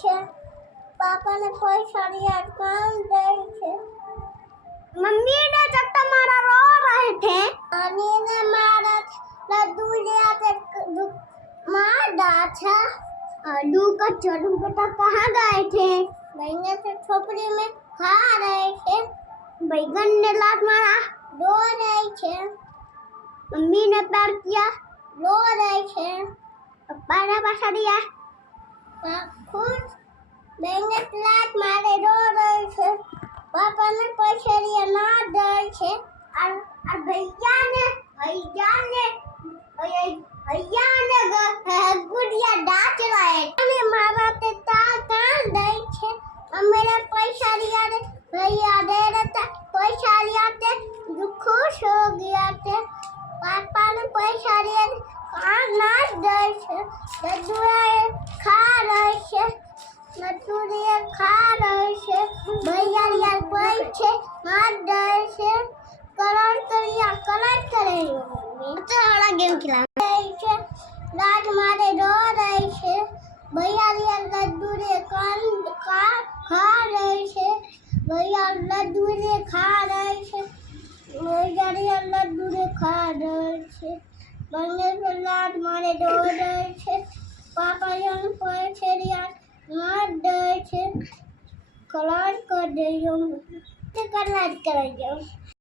છે પાપાને પૈસાની યાદ કામ દે છે मम्मी ने चट्टा मारा रो रहे थे नानी ने मारा लड्डू लिया थे मार डाला था आलू का चटू बेटा कहाँ गए थे बैगन से छोपड़ी में खा रहे थे बैगन ने लात मारा रो रहे थे मम्मी ने प्यार किया रो रहे थे पापा ने पैसा दिया खुश बैगन लात मारे रो रहे थे पापा ने पैसा लिया ना दे छे और भैया ने गुड़िया डांट रहे ने मारा ते कान दे छे मेरे पैसा लिया रे भैया दे रहा पैसा लिया ते खुश हो गया थे पापा ने पैसा लिया कान ना दे छे लड्डू खा रहे छे लड्डू खा रहे छे भैया लिया पैसे हाथ दे छे कलर करे थोड़ा गेम खेला छे लात मारे रो रहे छे भैया लिया लड्डू रे कान खा रहे छे भैया लड्डू रे खा रहे छे भैया लिया लड्डू रे खा रहे छे बंगे से लात मारे रो रहे छे पापा जन पैसे लिया हाथ दे छे कलर कर दे कलर कर